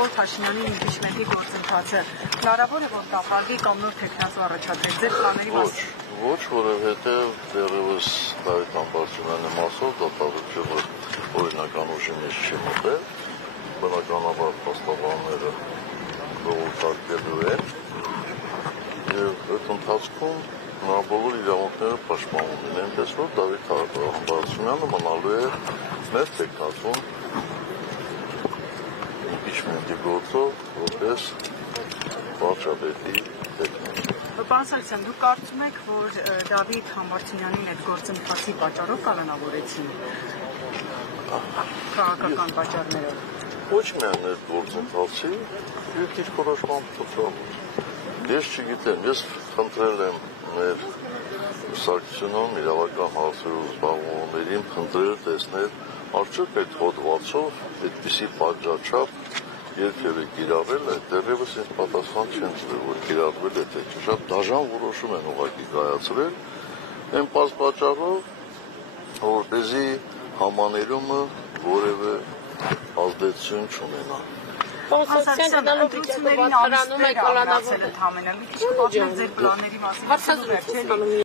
Նիկոլ Փաշինյանի իմպիչմենտի գործընթացը հնարավոր է որ տապալվի կամ նոր թեկնածու առաջադրել ձեր պլանների մասին։ Ոչ, որովհետև դեռևս Դավիթ Համբարձումյանի մասով դատավարությունը օրինական ուժի մեջ չի մտել, բնականաբար փաստաբանները գողոքարկելու են եւ այդ ընթացքում նա բոլոր իրավունքները պաշտպանում են, այնպես որ Դավիթ Համբարձումյանը մնալու է մեր թեկնածուն իմպիչմենտի գործով որպես վարչապետի թեկնածու։ Պարոն Սարգսյան, դուք կարծում եք, որ Դավիթ Համբարձումյանին այդ գործընթացի պատճառով կալանավորեցին քաղաքական պատճառներով։ Ոչ միայն այդ գործընթացի, երկիր որոշման պատճառով։ Ես չգիտեմ, ես խնդրել եմ մեր Սարգսյանում իրավական հարցերով զբաղվողներին խնդրել տեսնել արդյոք այդ հոդվածով այդպիսի պատժաչափ երբևէ կիրառել է, դեռևս ինձ պատասխան չեն տվել, որ կիրառվել է թե չէ, շատ դաժան որոշում են ուղղակի կայացրել, այն պարզ պատճառով, որպեսզի համաներումը որևէ ազդեցություն չունենա։ Պարոն Սարգսյան, ընտրություններին ամիսներ է անցել ընդամենը, մի քիչ կպատմեք ձեր պլանների մասին։